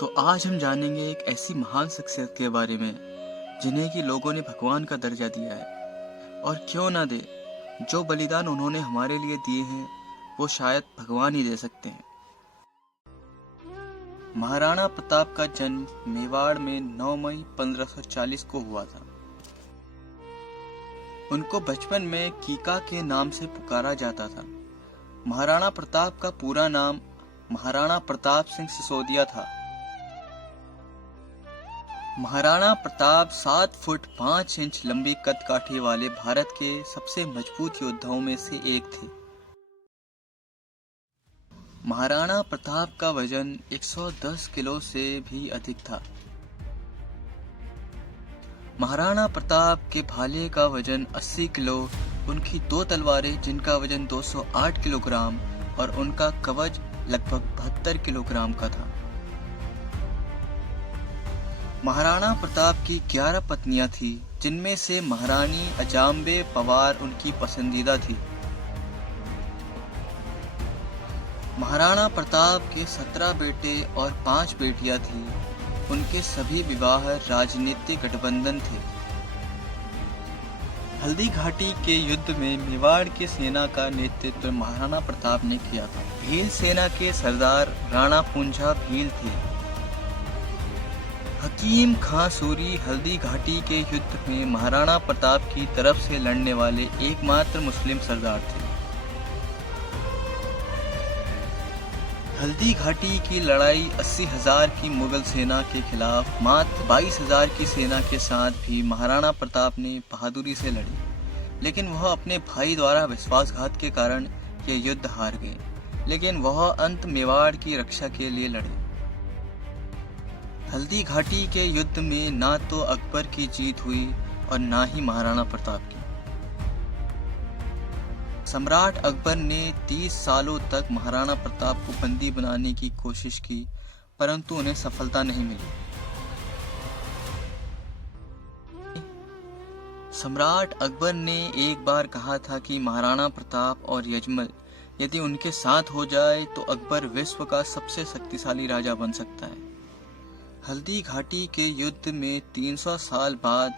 तो आज हम जानेंगे एक ऐसी महान शख्सियत के बारे में जिन्हें कि लोगों ने भगवान का दर्जा दिया है, और क्यों ना दे, जो बलिदान उन्होंने हमारे लिए दिए हैं वो शायद भगवान ही दे सकते हैं। महाराणा प्रताप का जन्म मेवाड़ में 9 मई 1540 को हुआ था। उनको बचपन में कीका के नाम से पुकारा जाता था। महाराणा प्रताप का पूरा नाम महाराणा प्रताप सिंह सिसोदिया था। महाराणा प्रताप 7 फुट 5 इंच लंबी कद काठी वाले भारत के सबसे मजबूत योद्धाओं में से एक थे। महाराणा प्रताप का वजन 110 किलो से भी अधिक था। महाराणा प्रताप के भाले का वजन 80 किलो, उनकी 2 तलवारें जिनका वजन 208 किलोग्राम और उनका कवच लगभग 72 किलोग्राम का था। महाराणा प्रताप की 11 पत्नियां थीं, जिनमें से महारानी अजाम्बे पवार उनकी पसंदीदा थी। महाराणा प्रताप के 17 बेटे और 5 बेटियां थीं। उनके सभी विवाह राजनीतिक गठबंधन थे। हल्दी घाटी के युद्ध में मेवाड़ की सेना का नेतृत्व महाराणा प्रताप ने किया था। भील सेना के सरदार राणा पूंजा भील थे। हकीम खां सूरी हल्दी घाटी के युद्ध में महाराणा प्रताप की तरफ से लड़ने वाले एकमात्र मुस्लिम सरदार थे। हल्दी घाटी की लड़ाई 80,000 की मुगल सेना के खिलाफ मात्र 22,000 की सेना के साथ भी महाराणा प्रताप ने बहादुरी से लड़ी, लेकिन वह अपने भाई द्वारा विश्वासघात के कारण ये युद्ध हार गए। लेकिन वह अंत मेवाड़ की रक्षा के लिए लड़े। हल्दी घाटी के युद्ध में ना तो अकबर की जीत हुई और ना ही महाराणा प्रताप की। सम्राट अकबर ने 30 सालों तक महाराणा प्रताप को बंदी बनाने की कोशिश की, परंतु उन्हें सफलता नहीं मिली। सम्राट अकबर ने एक बार कहा था कि महाराणा प्रताप और यजमल यदि उनके साथ हो जाए तो अकबर विश्व का सबसे शक्तिशाली राजा बन सकता है। हल्दी घाटी के युद्ध में 300 साल बाद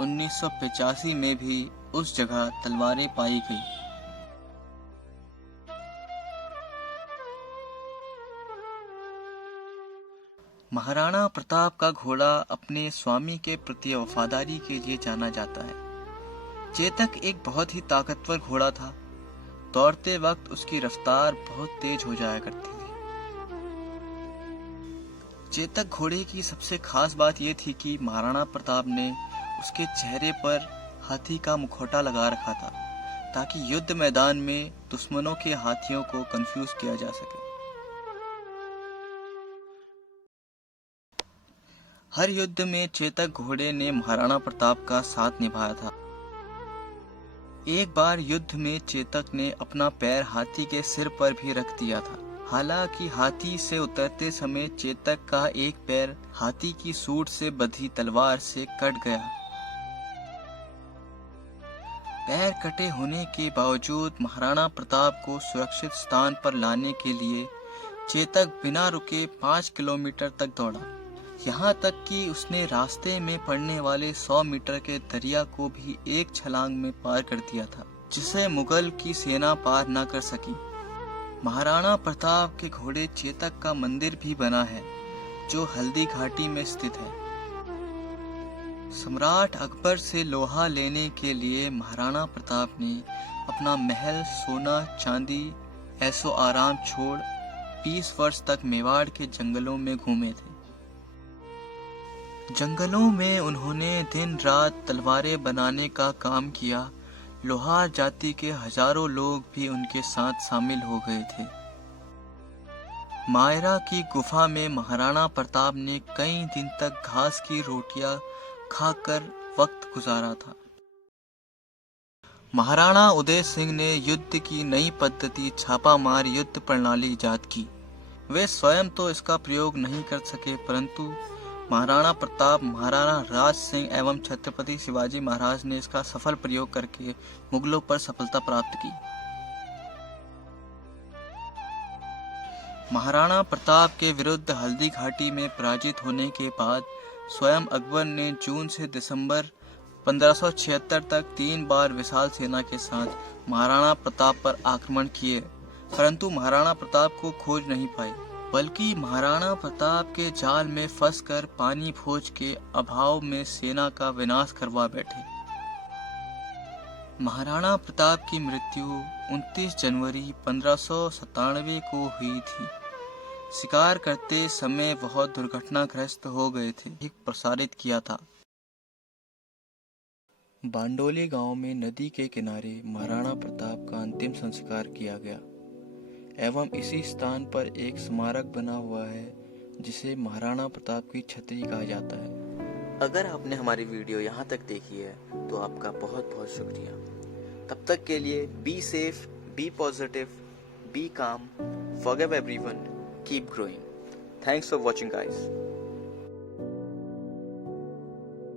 1985 में भी उस जगह तलवारें पाई गई। महाराणा प्रताप का घोड़ा अपने स्वामी के प्रति वफादारी के लिए जाना जाता है। चेतक एक बहुत ही ताकतवर घोड़ा था। दौड़ते वक्त उसकी रफ्तार बहुत तेज हो जाया करती थी। चेतक घोड़े की सबसे खास बात यह थी कि महाराणा प्रताप ने उसके चेहरे पर हाथी का मुखौटा लगा रखा था, ताकि युद्ध मैदान में दुश्मनों के हाथियों को कंफ्यूज किया जा सके। हर युद्ध में चेतक घोड़े ने महाराणा प्रताप का साथ निभाया था। एक बार युद्ध में चेतक ने अपना पैर हाथी के सिर पर भी रख दिया था। हालांकि हाथी से उतरते समय चेतक का एक पैर हाथी की सूंड से बंधी तलवार से कट गया। पैर कटे होने के बावजूद महाराणा प्रताप को सुरक्षित स्थान पर लाने के लिए चेतक बिना रुके 5 किलोमीटर तक दौड़ा। यहाँ तक कि उसने रास्ते में पड़ने वाले 100 मीटर के दरिया को भी एक छलांग में पार कर दिया था, जिसे मुगल की सेना पार न कर सकी। महाराणा प्रताप के घोड़े चेतक का मंदिर भी बना है, जो हल्दी घाटी में स्थित है। सम्राट अकबर से लोहा लेने के लिए महाराणा प्रताप ने अपना महल, सोना चांदी, ऐशो आराम छोड़ 20 वर्ष तक मेवाड़ के जंगलों में घूमे थे। जंगलों में उन्होंने दिन रात तलवारें बनाने का काम किया। लोहार जाति के हजारों लोग भी उनके साथ शामिल हो गए थे। मायरा की गुफा में महाराणा प्रताप ने कई दिन तक घास की रोटियां खाकर वक्त गुजारा था। महाराणा उदय सिंह ने युद्ध की नई पद्धति छापामार युद्ध प्रणाली इजाद की। वे स्वयं तो इसका प्रयोग नहीं कर सके, परंतु महाराणा प्रताप, महाराणा राज सिंह एवं छत्रपति शिवाजी महाराज ने इसका सफल प्रयोग करके मुगलों पर सफलता प्राप्त की। महाराणा प्रताप के विरुद्ध हल्दी घाटी में पराजित होने के बाद स्वयं अकबर ने जून से दिसंबर 1576 तक 3 बार विशाल सेना के साथ महाराणा प्रताप पर आक्रमण किए, परंतु महाराणा प्रताप को खोज नहीं पाए, बल्कि महाराणा प्रताप के जाल में फंसकर पानी भोज के अभाव में सेना का विनाश करवा बैठे। महाराणा प्रताप की मृत्यु 29 जनवरी 1597 को हुई थी। शिकार करते समय वह दुर्घटनाग्रस्त हो गए थे, प्रसारित किया था। बांडोली गांव में नदी के किनारे महाराणा प्रताप का अंतिम संस्कार किया गया एवं इसी स्थान पर एक स्मारक बना हुआ है जिसे महाराणा प्रताप की छतरी कहा जाता है। अगर आपने हमारी वीडियो यहाँ तक देखी है तो आपका बहुत बहुत शुक्रिया। तब तक के लिए be safe, be positive, be calm, forgive everyone, keep growing. Thanks for watching guys.